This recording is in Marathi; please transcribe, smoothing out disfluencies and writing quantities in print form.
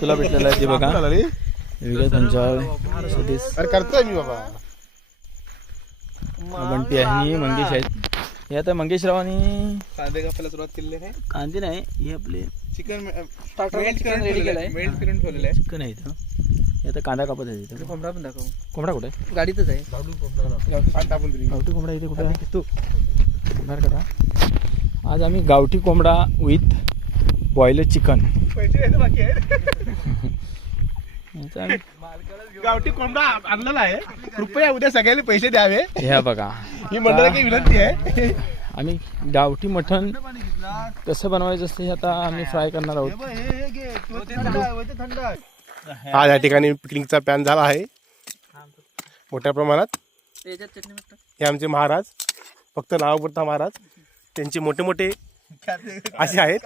तुला भेटलेला आहे ते बघा. वेगळं संचार करतोय मी बाबा. बंटी आहे, मंगेश आहेत. हे आता मंगेश रावांनी कांदे कापायला सुरुवात केली आहे. कांदे नाही, हे आपले चिकन चिकन रेडी केलंय, मेल्ट करून ठेवलेलं आहे. चिकन आहे इथं. हे आता कांदा कापत आहे इथं. कोंबडा पण दाखव. कोंबडा कुठे आहे? गाडीतच आहे. गावठी कोंबडा इथे कुठे आहे? तू बाहेर काढा. आज आम्ही गावठी कोंबडा विथ बॉयलर चिकन. पैसे बाकी आहे. याचं आम्ही गावठी कोंबडा आणलेला आहे. कृपया उद्या सगळ्यांनी पैसे द्यावे. ह्या बघा, ही मंडळाची विनंती आहे. आम्ही गावठी मटण कसं बनवायचं असतं हे आता आम्ही फ्राय करणार आहोत. आज या ठिकाणी पिकनिकचा प्लॅन झाला आहे मोठ्या प्रमाणात. हे आमचे महाराज, फक्त नावापुरता महाराज. त्यांचे मोठे मोठे असे आहेत.